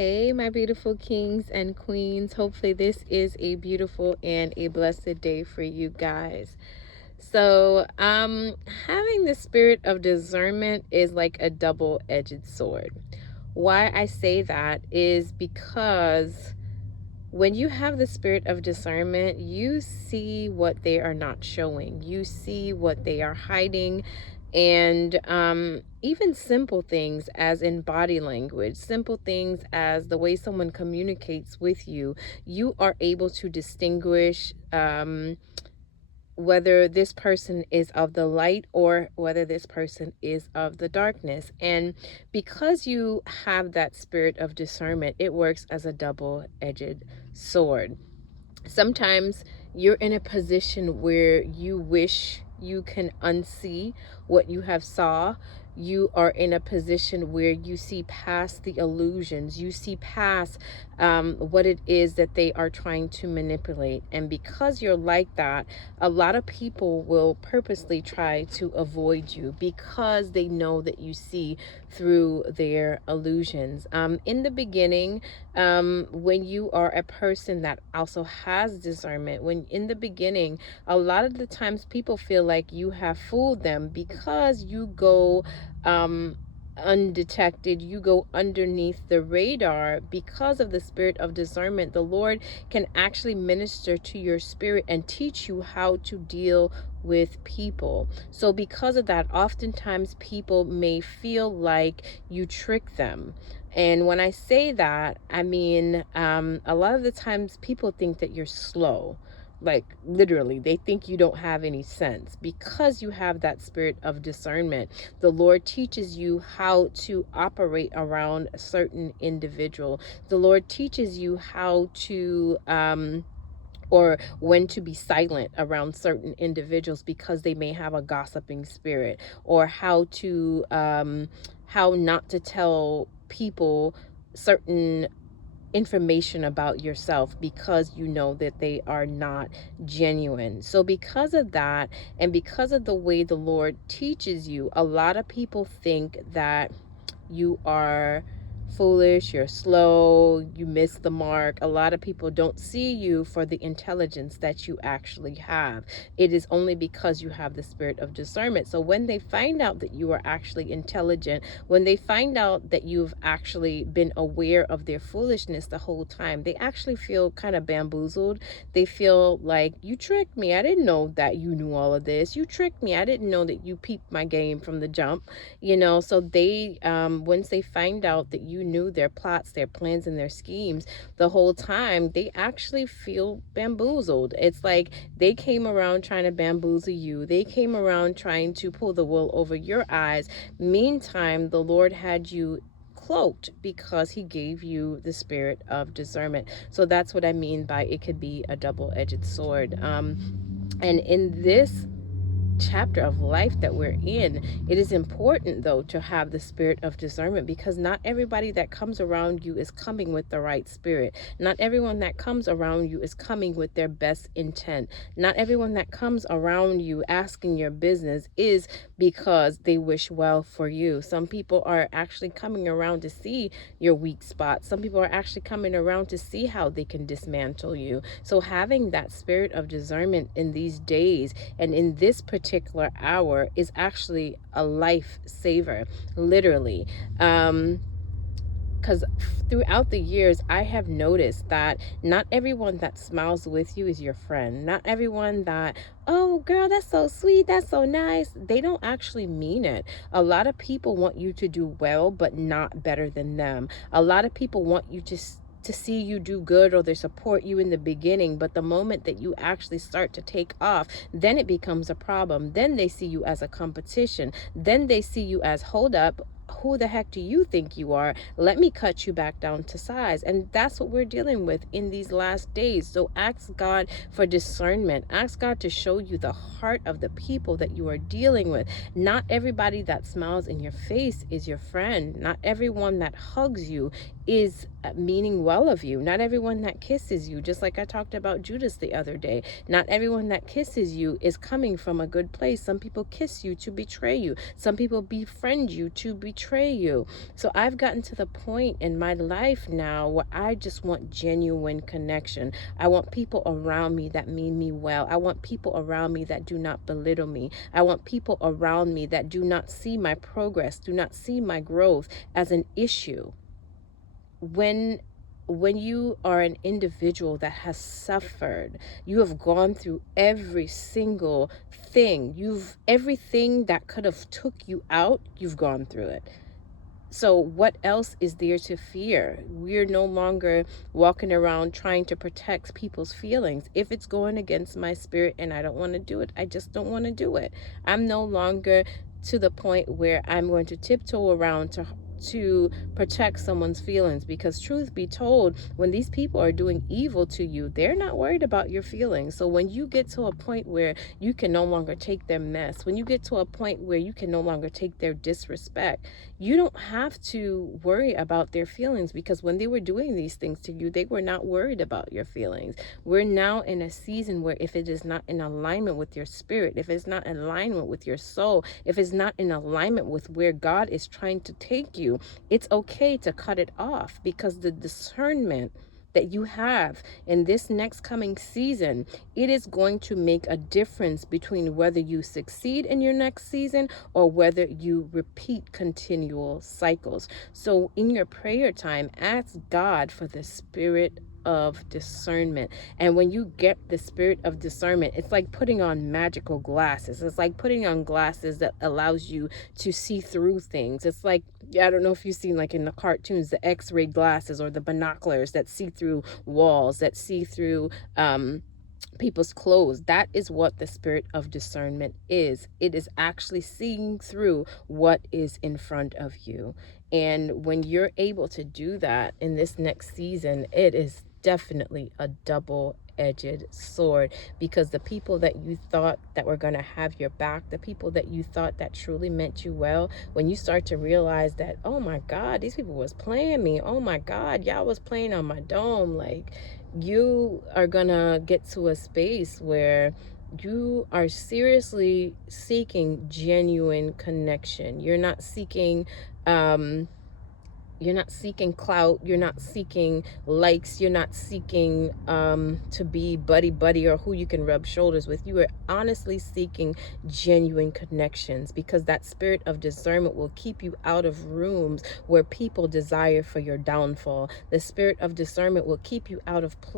Hey, my beautiful kings and queens. Hopefully, this is a beautiful and a blessed day for you guys. So, having the spirit of discernment is like a double-edged sword. Why I say that is because when you have the spirit of discernment, you see what they are not showing, you see what they are hiding. And even simple things, as in body language, simple things as the way someone communicates with you, you are able to distinguish whether this person is of the light or whether this person is of the darkness. And because you have that spirit of discernment, it works as a double-edged sword. Sometimes you're in a position where you wish you can unsee what you have saw. You are in a position where you see past the illusions, you see past what it is that they are trying to manipulate. And because you're like that, a lot of people will purposely try to avoid you because they know that you see through their illusions. In the beginning, when you are a person that also has discernment, when in the beginning, a lot of the times people feel like you have fooled them because you go undetected, you go underneath the radar. Because of the spirit of discernment, the Lord can actually minister to your spirit and teach you how to deal with people. So because of that, oftentimes people may feel like you trick them. And when I say that, I mean, a lot of the times people think that you're slow. Like literally, they think you don't have any sense because you have that spirit of discernment. The Lord teaches you how to operate around a certain individual. The Lord teaches you how to, or when to be silent around certain individuals because they may have a gossiping spirit, or how not to tell people certain information about yourself because you know that they are not genuine. So because of that, and because of the way the Lord teaches you, a lot of people think that you are foolish, you're slow, you miss the mark. A lot of people don't see you for the intelligence that you actually have. It is only because you have the spirit of discernment. So when they find out that you are actually intelligent, when they find out that you've actually been aware of their foolishness the whole time, they actually feel kind of bamboozled. They feel like, you tricked me. I didn't know that you knew all of this. You tricked me. I didn't know that you peeped my game from the jump. So they once they find out that you knew their plots, their plans, and their schemes the whole time, they actually feel bamboozled. It's like they came around trying to bamboozle you. They came around trying to pull the wool over your eyes. Meantime, the Lord had you cloaked because he gave you the spirit of discernment. So that's what I mean by it could be a double-edged sword. And in this chapter of life that we're in, it is important though to have the spirit of discernment, because not everybody that comes around you is coming with the right spirit. Not everyone that comes around you is coming with their best intent. Not everyone that comes around you asking your business is because they wish well for you. Some people are actually coming around to see your weak spots. Some people are actually coming around to see how they can dismantle you. So having that spirit of discernment in these days and in this particular hour is actually a lifesaver, literally. Because throughout the years, I have noticed that not everyone that smiles with you is your friend. Not everyone that, oh girl, that's so sweet, that's so nice, they don't actually mean it. A lot of people want you to do well, but not better than them. A lot of people want you to see you do good, or they support you in the beginning, but the moment that you actually start to take off, then it becomes a problem. Then they see you as a competition. Then they see you as, hold up, who the heck do you think you are? Let me cut you back down to size. And that's what we're dealing with in these last days. So ask God for discernment. Ask God to show you the heart of the people that you are dealing with. Not everybody that smiles in your face is your friend. Not everyone that hugs you is meaning well of you. Not everyone that kisses you, just like I talked about Judas the other day, not everyone that kisses you is coming from a good place. Some people kiss you to betray you. Some people befriend you to betray you. So I've gotten to the point in my life now where I just want genuine connection. I want people around me that mean me well. I want people around me that do not belittle me. I want people around me that do not see my progress, do not see my growth as an issue. When you are an individual that has suffered, you have gone through every single thing, everything that could have took you out, you've gone through it. So what else is there to fear? We're no longer walking around trying to protect people's feelings. If it's going against my spirit and I don't want to do it, I just don't want to do it. I'm no longer to the point where I'm going to tiptoe around to protect someone's feelings, because truth be told, when these people are doing evil to you, they're not worried about your feelings. So when you get to a point where you can no longer take their mess, when you get to a point where you can no longer take their disrespect, you don't have to worry about their feelings, because when they were doing these things to you, they were not worried about your feelings. We're now in a season where if it is not in alignment with your spirit, if it's not in alignment with your soul, if it's not in alignment with where God is trying to take you, it's okay to cut it off, because the discernment that you have in this next coming season, it is going to make a difference between whether you succeed in your next season or whether you repeat continual cycles. So in your prayer time, ask God for the spirit of discernment. And when you get the spirit of discernment, it's like putting on magical glasses. It's like putting on glasses that allows you to see through things. It's like, I don't know if you've seen, like in the cartoons, the x-ray glasses or the binoculars that see through walls, that see through people's clothes. That is what the spirit of discernment is. It is actually seeing through what is in front of you. And when you're able to do that in this next season, it is definitely a double-edged sword, because the people that you thought that were going to have your back, the people that you thought that truly meant you well, when you start to realize that, oh my God, these people was playing me, oh my God, y'all was playing on my dome, like, you are gonna get to a space where you are seriously seeking genuine connection. You're not seeking clout, you're not seeking likes, you're not seeking to be buddy buddy or who you can rub shoulders with. You are honestly seeking genuine connections, because that spirit of discernment will keep you out of rooms where people desire for your downfall. The spirit of discernment will keep you out of places